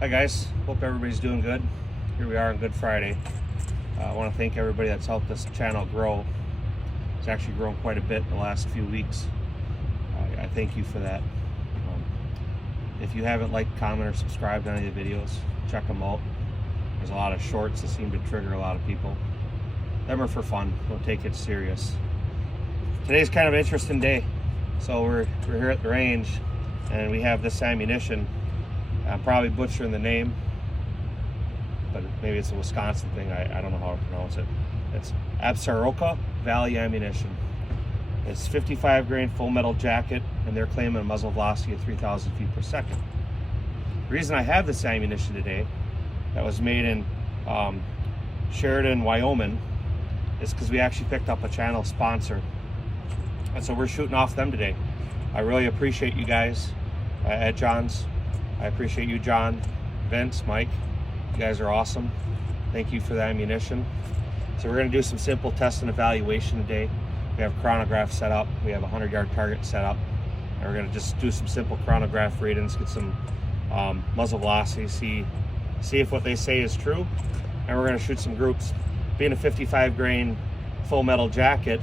Hi guys, hope everybody's doing good. Here we are on Good Friday. I want to thank everybody that's helped this channel grow. It's actually grown quite a bit in the last few weeks. I thank you for that. If you haven't liked, comment, or subscribed to any of the videos, check them out. There's a lot of shorts that seem to trigger a lot of people. Them are for fun, don't take it serious. Today's kind of an interesting day. So we're here at the range and we have this ammunition. I'm probably butchering the name, but maybe it's a Wisconsin thing. I don't know how to pronounce it. It's Absaroka Valley Ammunition. It's 55 grain full metal jacket, and they're claiming a muzzle velocity of 3,000 feet per second. The reason I have this ammunition today, that was made in Sheridan, Wyoming, is because we actually picked up a channel sponsor. And so we're shooting off them today. I really appreciate you guys at John's. I appreciate you, John, Vince, Mike. You guys are awesome. Thank you for the ammunition. So we're gonna do some simple test and evaluation today. We have a chronograph set up. We have a 100-yard target set up. And we're gonna just do some simple chronograph readings, get some muzzle velocity, see if what they say is true. And we're gonna shoot some groups. Being a 55 grain full metal jacket,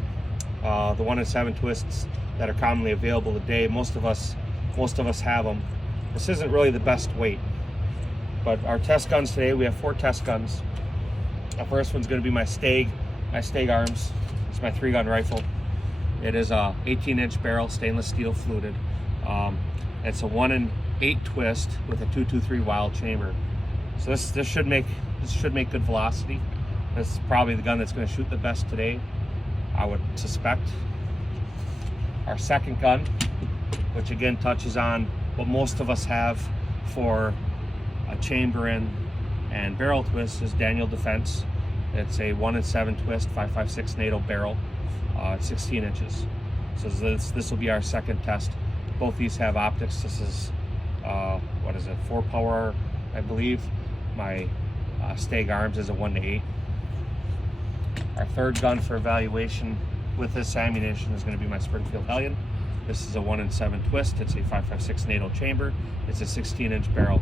the 1 in 7 twists that are commonly available today, most of us have them. This isn't really the best weight, but our test guns today, we have 4 test guns. The first one's going to be my Stag arms. It's my 3-gun rifle. It is a 18-inch barrel, stainless steel fluted. It's a 1 in 8 twist with a 223 wild chamber. So this should make good velocity. This is probably the gun that's going to shoot the best today, I would suspect. Our second gun, which again touches on what most of us have for a chamber in and barrel twist, is Daniel Defense. It's a 1 in 7 twist, 5.56 NATO barrel, 16 inches. So this will be our second test. Both these have optics. This is, 4 power, I believe. My Stag arms is a 1 to 8. Our third gun for evaluation with this ammunition is going to be my Springfield Hellion. This is a 1 in 7 twist. It's a 5.56 NATO chamber. It's a 16-inch barrel.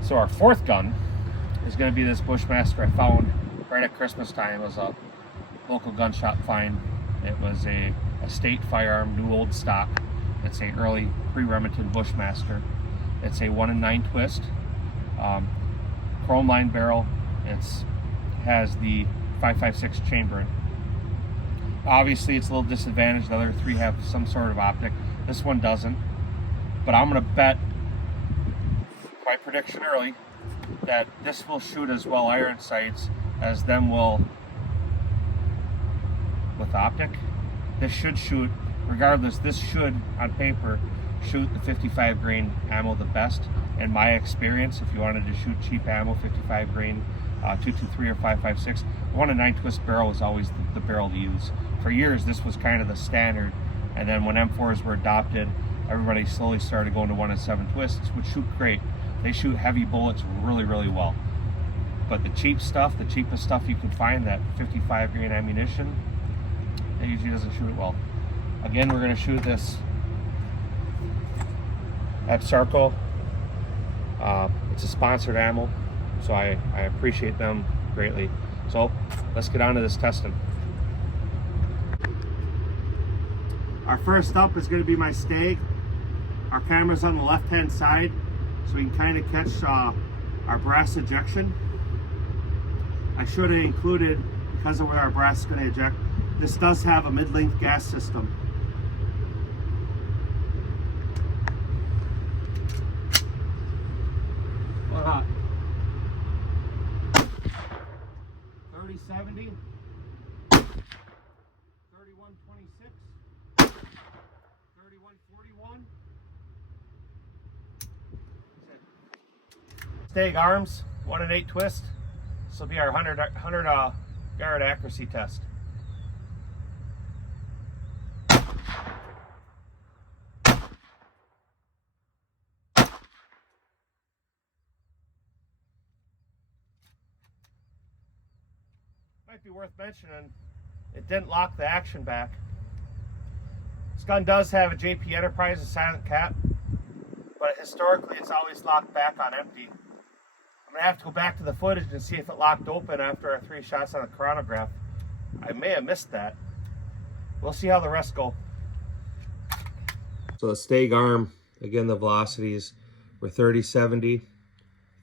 So our fourth gun is going to be this Bushmaster I found right at Christmas time. It was a local gun shop find. It was a state firearm, new old stock. It's a early pre-Remington Bushmaster. It's a 1 in 9 twist, chrome lined barrel. It has the 5.56 chamber in. Obviously, it's a little disadvantaged. The other 3 have some sort of optic. This one doesn't. But I'm going to bet, my prediction early, that this will shoot as well iron sights as them will with optic. This should shoot, regardless, this should, on paper, shoot the 55 grain ammo the best. In my experience, if you wanted to shoot cheap ammo, 55 grain, 223 or 5.56, 1 in 9 twist barrel was always the barrel to use. For years, this was kind of the standard, and then when M4s were adopted, everybody slowly started going to 1 in 7 twists, which shoot great. They shoot heavy bullets really, really well. But the cheap stuff, the cheapest stuff you can find, that 55 grain ammunition, it usually doesn't shoot it well. Again, we're going to shoot this Absaroka. It's a sponsored ammo, so I appreciate them greatly. So let's get on to this testing. Our first up is going to be my Stag. Our camera's on the left-hand side, so we can kind of catch our brass ejection. I should have included, because of where our brass is going to eject, this does have a mid-length gas system. Well, hot. 3070, 3126, 3141. Stag arms, 1 in 8 twist. This will be our 100 yard accuracy test. Might be worth mentioning, it didn't lock the action back. This gun does have a JP Enterprise, a silent cap, but but historically it's always locked back on empty. I'm going to have to go back to the footage and see if it locked open after our 3 shots on the chronograph. I may have missed that. We'll see how the rest go. So the stag arm, again, the velocities were 3070,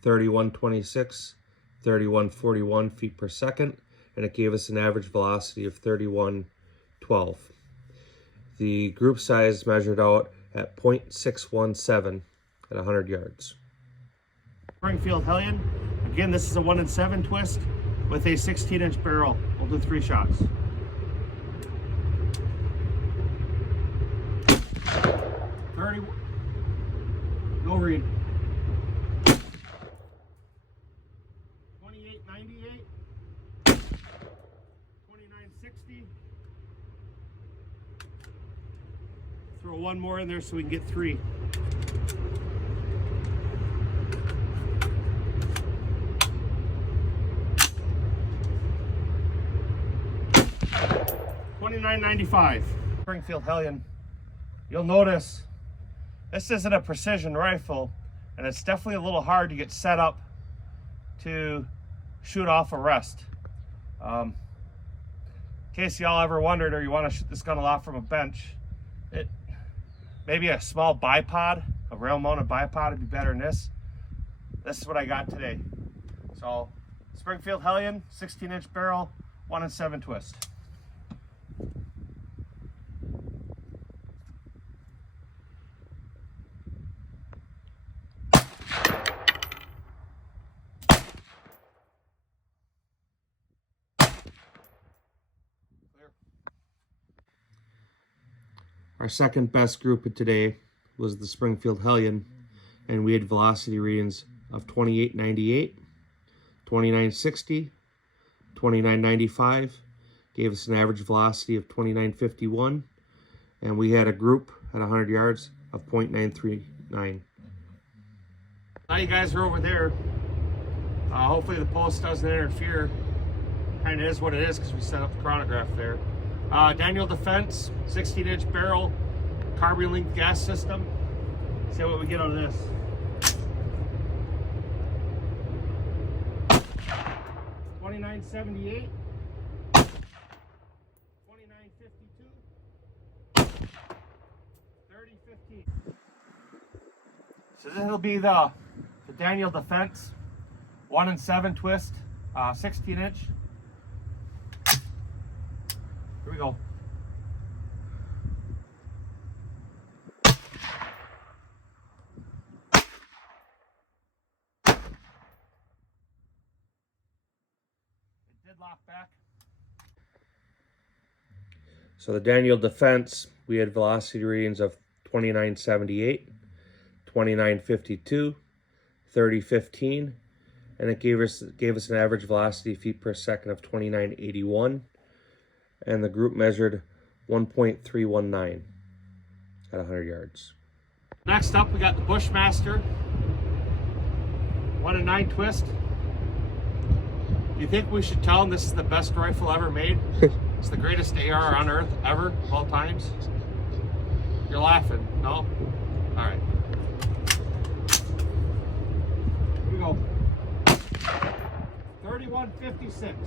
3126, 3141 feet per second, and it gave us an average velocity of 3112. The group size measured out at 0.617 at 100 yards. Springfield Hellion, again, this is a 1 in 7 twist with a 16-inch barrel. We'll do 3 shots. 30, no read. 2898, 2960. Throw one more in there so we can get 3. $29.95. Springfield Hellion. You'll notice this isn't a precision rifle, and it's definitely a little hard to get set up to shoot off a rest. In case y'all ever wondered or you want to shoot this gun aloft from a bench, maybe a small bipod, a rail mounted bipod would be better than this. This is what I got today. So Springfield Hellion, 16-inch barrel, 1 in 7 twist. Our second best group of today was the Springfield Hellion, and we had velocity readings of 2898, 2960, 2995, gave us an average velocity of 2951, and we had a group at 100 yards of 0.939. Now you guys are over there. Hopefully the post doesn't interfere. Kind of is what it is because we set up the chronograph there. Daniel Defense, 16-inch barrel, carbine linked gas system. See what we get on this. $29.78, $29.52, $30.15. So this will be the Daniel Defense 1 in 7 twist, 16-inch. Here we go. It did lock back. So the Daniel Defense, we had velocity readings of 2978, 2952, 3015, and it gave us an average velocity feet per second of 2981. And the group measured 1.319 at 100 yards. Next up, we got the Bushmaster 1 in 9 twist. Do you think we should tell them this is the best rifle ever made? It's the greatest AR on earth ever, of all times? You're laughing, no? All right. Here we go. 3156.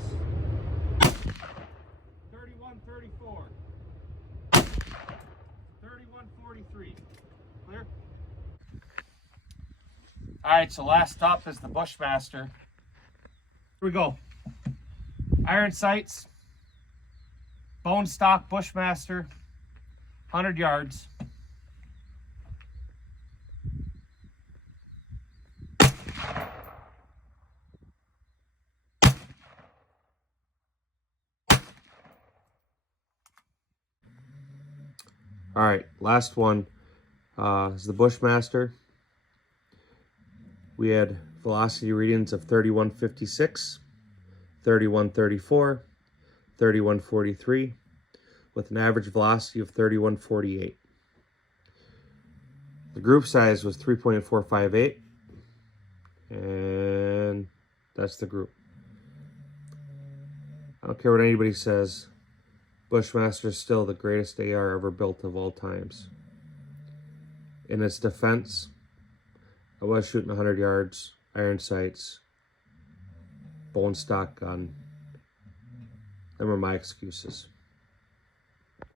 3134, 3143. Clear? All right, so last up is the Bushmaster. Here we go. Iron sights, bone stock Bushmaster, 100 yards. All right, last one is the Bushmaster. We had velocity readings of 3156, 3134, 3143, with an average velocity of 3148. The group size was 3.458, and that's the group. I don't care what anybody says. Bushmaster is still the greatest AR ever built of all times. In its defense, I was shooting 100 yards, iron sights, bone stock gun. Them are my excuses.